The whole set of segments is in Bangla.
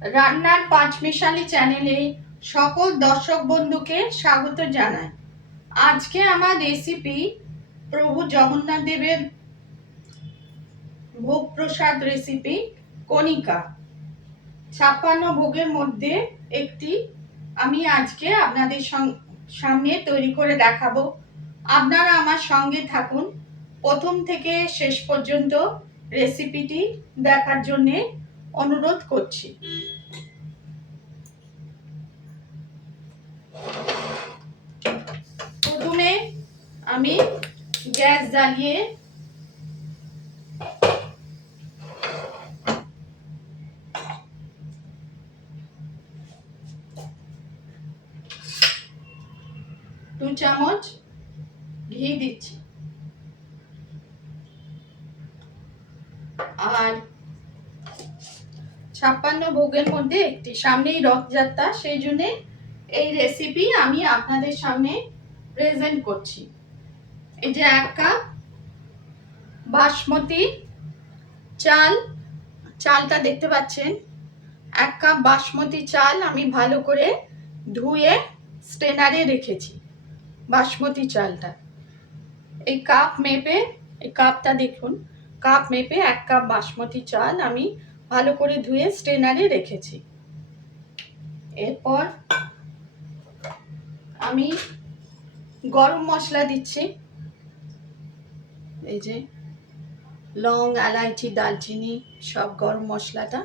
রান্নার পাঁচমিশালি চ্যানেলে সকল দর্শক বন্ধুকে স্বাগত জানাই। আজকে আমার রেসিপি প্রভু জগন্নাথ দেবের ভোগ প্রসাদ রেসিপি কণিকা। 56 ভোগের মধ্যে একটি আমি আজকে আপনাদের সামনে তৈরি করে দেখাবো। আপনারা আমার সঙ্গে থাকুন, প্রথম থেকে শেষ পর্যন্ত রেসিপিটি দেখার জন্য অনুরোধ করছি। প্রথমে আমি গ্যাস জ্বালিয়ে দু চামচ ঘি দিচ্ছি, আর 56 ভোগের মধ্যে একটি, সামনেই রথযাত্রা, সেই জন্য এই রেসিপি আমি আপনাদের সামনে প্রেজেন্ট করছি। এই যে 1 কাপ বাসমতি চাল, চালটা দেখতে পাচ্ছেন, 1 কাপ বাসমতি চাল আমি ভালো করে ধুয়ে স্ট্রেনারে রেখেছি। বাসমতি চালটা এই কাপ মেপে, এই কাপটা দেখুন, কাপ মেপে 1 কাপ বাসমতি চাল আমি ভালো করে ধুয়ে স্ট্রেনারে রেখেছি। এরপর আমি গরম মশলা দিচ্ছি। এই যে লং, এলাচি, দারচিনি সব গরম মশলাটা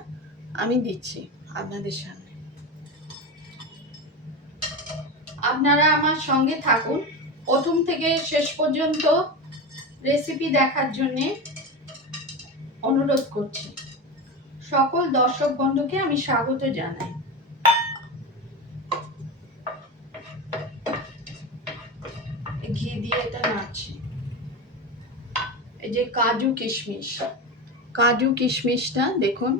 আমি দিচ্ছি আপনাদের সামনে। আপনারা আমার সঙ্গে থাকুন, প্রথম থেকে শেষ পর্যন্ত রেসিপি দেখার জন্য অনুরোধ করছি। সকল দর্শক বন্ধুকে আমি স্বাগত জানাই। ঘি দিয়ে এটা নাড়ছি। এই যে কাজু কিশমিশ, কাজু কিশমিশটা দেখুন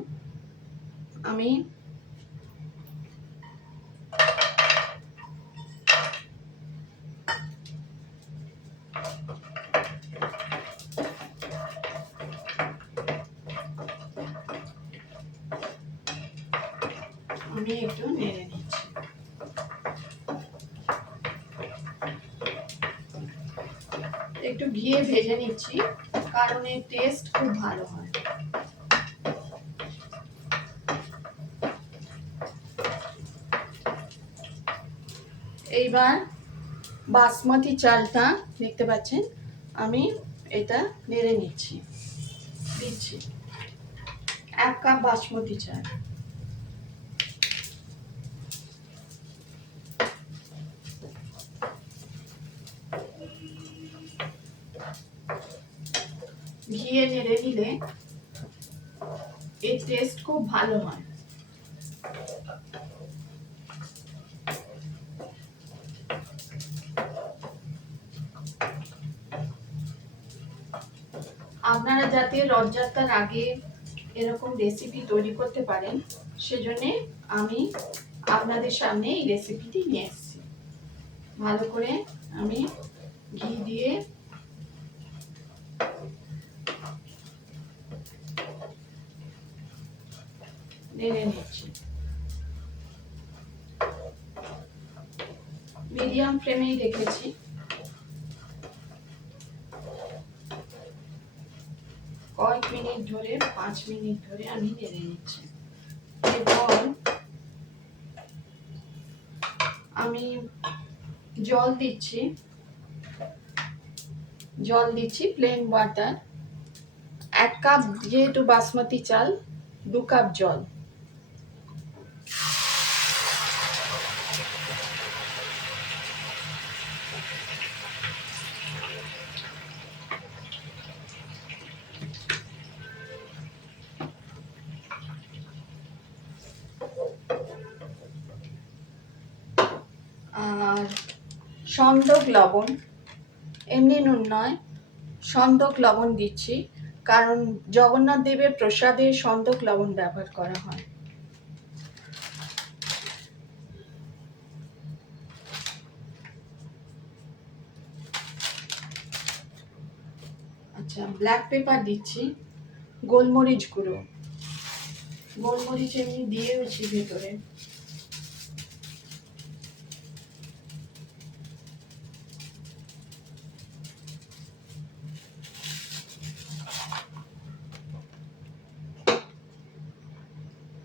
আমি একটু নেড়ে নিচ্ছি। একটু ঘিয়ে ভেজে নিচ্ছি, কারণ এর টেস্ট খুব ভালো হয়। এইবার বাসমতি চালটা দেখতে পাচ্ছেন, আমি এটা নেড়ে নিচ্ছি, দিচ্ছি 1 কাপ বাসমতি চাল। ঘিয়ে নেড়ে নিলে এর টেস্ট খুব ভালো হয়। আপনারা যাতে রথযাত্রার আগে এরকম রেসিপি তৈরি করতে পারেন, সেজন্য আমি আপনাদের সামনে এই রেসিপিটি নিয়ে এসেছি। ভালো করে আমি ঘি দিয়ে নেড়ে নিচ্ছি। মিডিয়াম ফ্লেমেই রেখেছি। কয়েক মিনিট ধরে, 5 মিনিট ধরে আমি নেড়ে নিচ্ছি। এরপর আমি জল দিচ্ছি, প্লেন ওয়াটার। 1 কাপ যেহেতু বাসমতি চাল, 2 কাপ জল। আর সন্দক লবণ, এমনি নুন নয়, সন্দক লবণ দিচ্ছি, কারণ জগন্নাথ দেবের প্রসাদে সন্দক লবণ ব্যবহার করা হয়। আচ্ছা, ব্ল্যাক পেপার দিচ্ছি, গোলমরিচ গুঁড়ো, গোলমরিচ এমনি দিয়েওছি ভেতরে।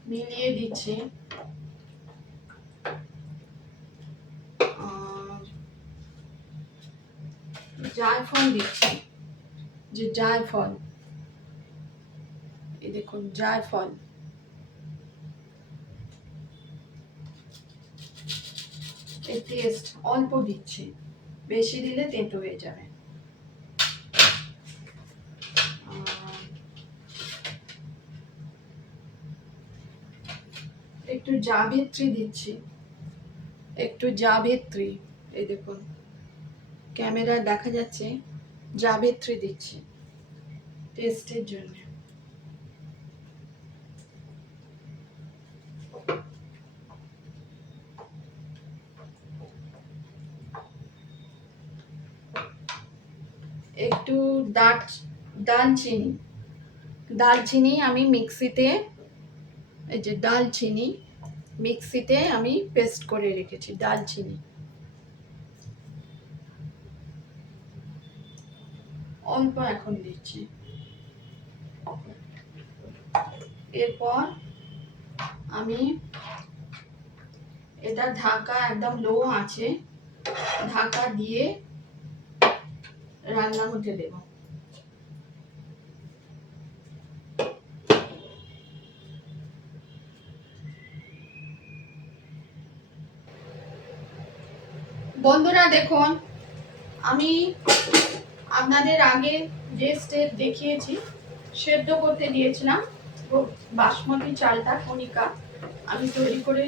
মিলিয়ে দিচ্ছি। জায়ফল দিচ্ছি, যে জায়ফল, এই দেখুন জায়ফল। এই টেস্ট অল্প দিচ্ছি, বেশি দিলে তেঁতো হয়ে যাবে। একটু জাবিত্রী দিচ্ছি, একটু জাবিত্রী, এই দেখুন ক্যামেরায় দেখা যাচ্ছে, জাবিত্রী দিচ্ছি টেস্টের জন্য। একটু দালচিনি, দালচিনি আমি মিক্সিতে, এই যে দালচিনি মিক্সিতে আমি পেস্ট করে রেখেছি, দালচিনি অল্প এখন দিচ্ছি। এরপর আমি এটা ঢাকা একদম লো আছে, ঢাকা দিয়ে রান্না হতে দেব। বন্ধুরা দেখুন, আমি আপনাদের আগে যে স্টেপ দেখিয়েছি, সেদ্ধ করতে দিয়েছিলাম বাসমতি চালটা, কণিকা আমি তৈরি করে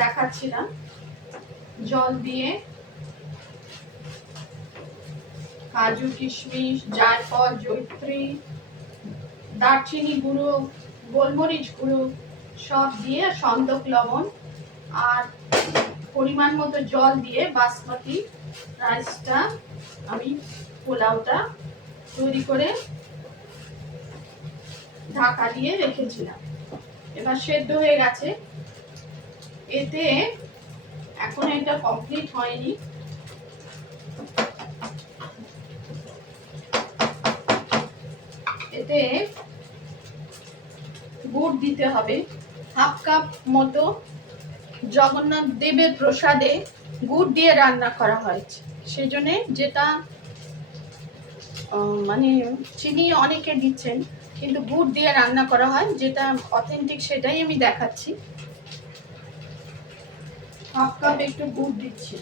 দেখাচ্ছিলাম। জল দিয়ে কাজু, কিশমিশ, জায়ফল, জয়িত্রী, দারচিনি গুঁড়ো, গোলমরিচ গুঁড়ো সব দিয়ে, সন্দক লবণ আর পরিমাণ মতো জল দিয়ে বাসমতি রাইসটা আমি পোলাওটা তৈরি করে ঢাকা দিয়ে রেখেছিলাম। এবার সেদ্ধ হয়ে গেছে। এতে এখন এটা কমপ্লিট হয়নি, এতে গুড় দিতে হবে। হাফ কাপ মতো জগন্নাথ দেবের প্রসাদে গুড় দিয়ে রান্না করা হয়েছে, সেজন্য যেটা মানে চিনি অনেকে দিচ্ছেন, কিন্তু গুড় দিয়ে রান্না করা হয়, যেটা অথেন্টিক সেটাই আমি দেখাচ্ছি। হাফ কাপ একটু গুড় দিচ্ছি।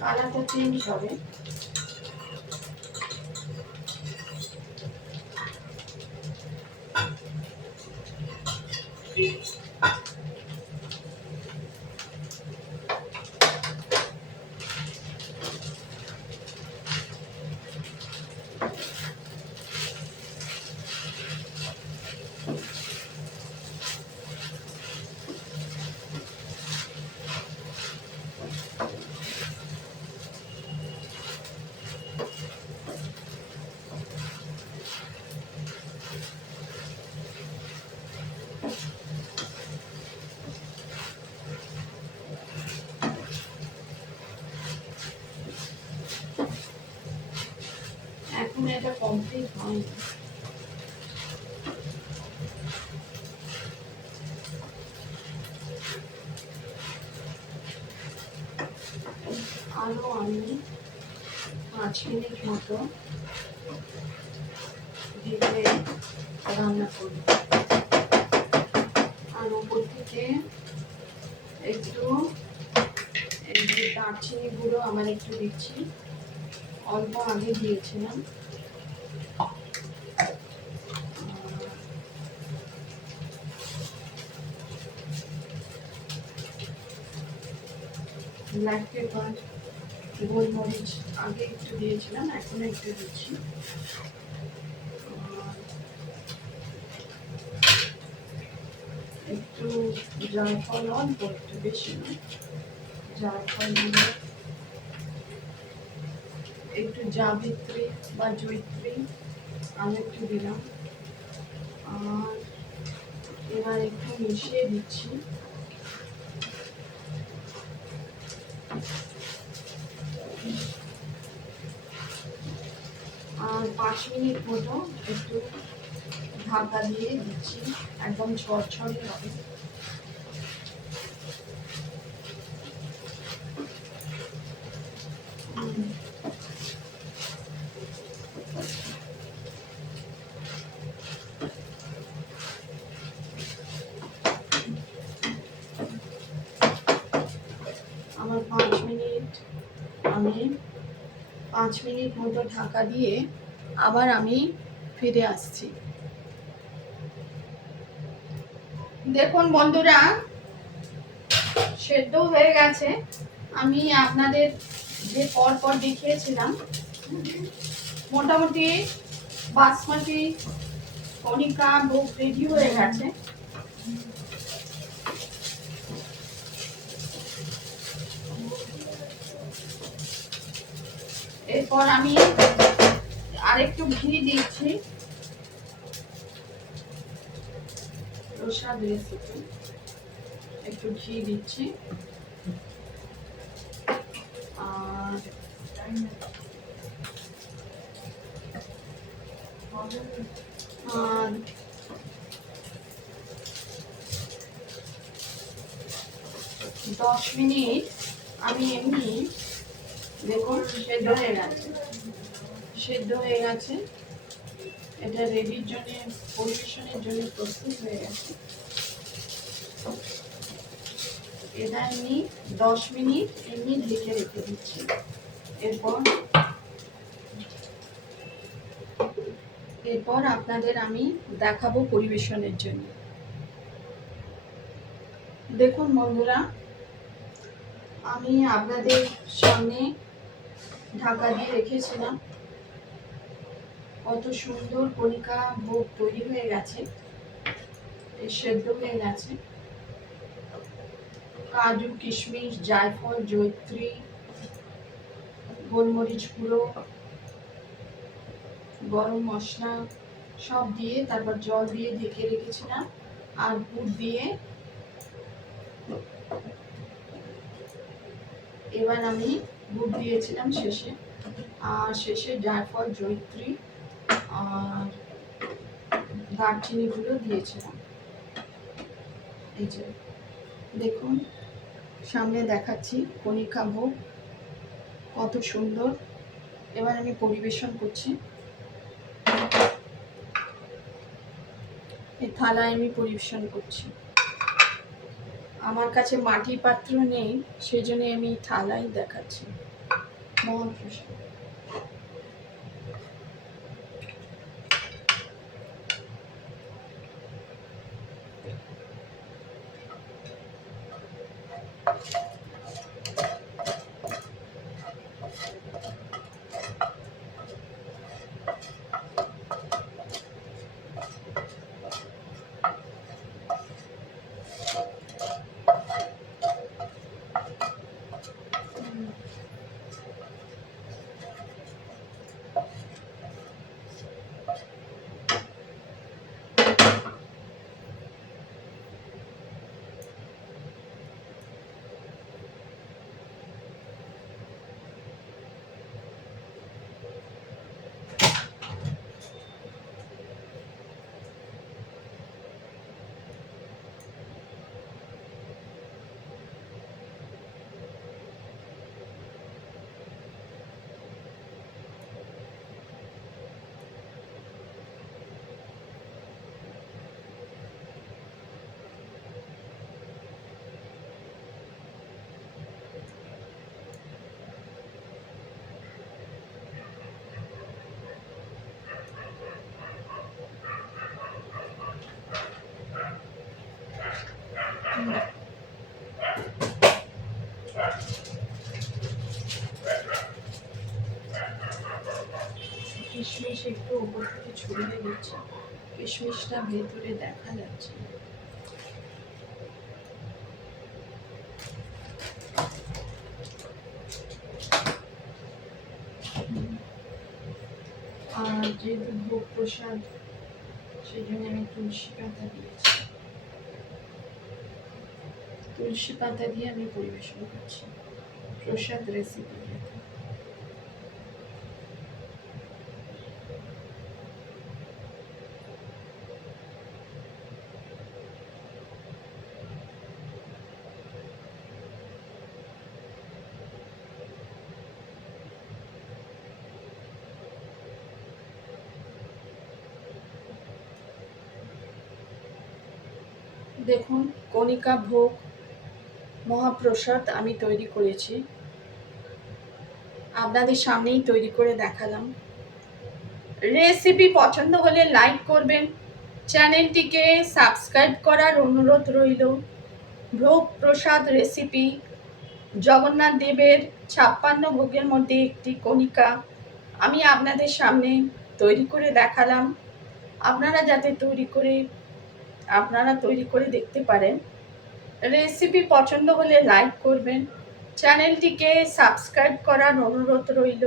কালারটা চেঞ্জ হবে। এখন এটা কমপ্লিট হয়নি। আরো আমি 5 মিনিট মতো দিয়ে রান্না করব। আর উপর থেকে একটু এই যে দারচিনি গুঁড়ো আমার একটু দিচ্ছি, অল্প আগে দিয়েছিলাম। ব্ল্যাক পেপার, গোলমরিচ আগে একটু দিয়েছিলাম, এখন একটু দিচ্ছি। একটু জায়ফল, অল্প একটু, বেশি না, জায়ফল দিলে, একটু জাবিত্রী বা জয়িত্রী আমি একটু দিলাম। আর এবার একটু মিশিয়ে দিচ্ছি। আর 5 মিনিট মতো একটু ঢাকা দিয়ে দিচ্ছি, একদম ঝরঝরে হবে। আমার 5 মিনিট মতো ঢাকা দিয়ে আবার আমি ফিরে আসছি। দেখুন বন্ধুরা, সেদ্ধ হয়ে গেছে। আমি আপনাদের যে পর দেখিয়েছিলাম, মোটামুটি বাসমতি কণিকা ভোগ রেডি হয়ে গেছে। এরপর আমি আরেকটু ঘি দিচ্ছি, প্রসাদ রেসিপি, একটু ঘি দিচ্ছি। আর 10 মিনিট আমি এমনি, দেখুন সেদ্ধ হয়ে গেছে। এটা রেডির জন্য, পরিবেশনের জন্য প্রস্তুত হয়ে গেছে। এটা আমি 10 মিনিট এমনি ঢেকে রেখে দিচ্ছি। এরপর আপনাদের আমি দেখাবো পরিবেশনের জন্য। দেখুন বন্ধুরা, আমি আপনাদের সামনে ঢাকা দিয়ে রেখেছিলাম, কত সুন্দর কণিকা ভোগ তৈরি হয়ে গেছে, সেদ্ধ হয়ে গেছে। কাজু, কিশমিশ, জায়ফল, জয়িত্রী, গোলমরিচ গুঁড়ো, গরম মশলা সব দিয়ে, তারপর জল দিয়ে ঢেকে রেখেছিলাম। আর গুড় দিয়ে এবার আমি গুড় দিয়েছিলাম শেষে। আর শেষে জায়ফল, জয়িত্রী আর দারচিনি গুলো দিয়েছিলাম। এই যে দেখুন, সামনে দেখাচ্ছি কণিকা ভোগ, কত সুন্দর। এবার আমি পরিবেশন করছি। এই থালায় আমি পরিবেশন করছি। আমার কাছে মাটির পাত্র নেই, সেই জন্য আমি থালাই দেখাচ্ছি। মহাপ্রসাদ। একটু ছড়িয়ে দিচ্ছি, কিশমিশটা ভেতরে দেখা যাচ্ছে। আর যেহেতু ভোগ প্রসাদ, সেই জন্য আমি তুলসী পাতা দিয়েছি। তুলসী পাতা দিয়ে আমি পরিবেশন করছি প্রসাদ রেসিপি। দেখুন, কণিকা ভোগ মহাপ্রসাদ আমি তৈরি করেছি, আপনাদের সামনেই তৈরি করে দেখালাম। রেসিপি পছন্দ হলে লাইক করবেন, চ্যানেলটিকে সাবস্ক্রাইব করার অনুরোধ রইল। ভোগ প্রসাদ রেসিপি জগন্নাথ দেবের 56 ভোগের মধ্যে একটি কণিকা আমি আপনাদের সামনে তৈরি করে দেখালাম। আপনারা যাতে তৈরি করে দেখতে পারেন। রেসিপি পছন্দ হলে লাইক করবেন, চ্যানেলটিকে সাবস্ক্রাইব করার অনুরোধ রইল।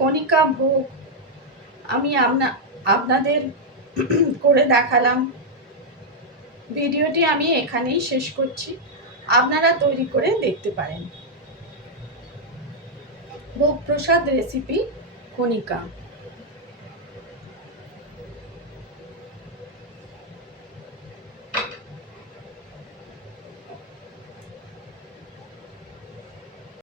কণিকা ভোগ আমি আপনাদের করে দেখালাম। ভিডিওটি আমি এখানেই শেষ করছি, আপনারা তৈরি করে দেখতে পারেন। ভোগ প্রসাদ রেসিপি কণিকা।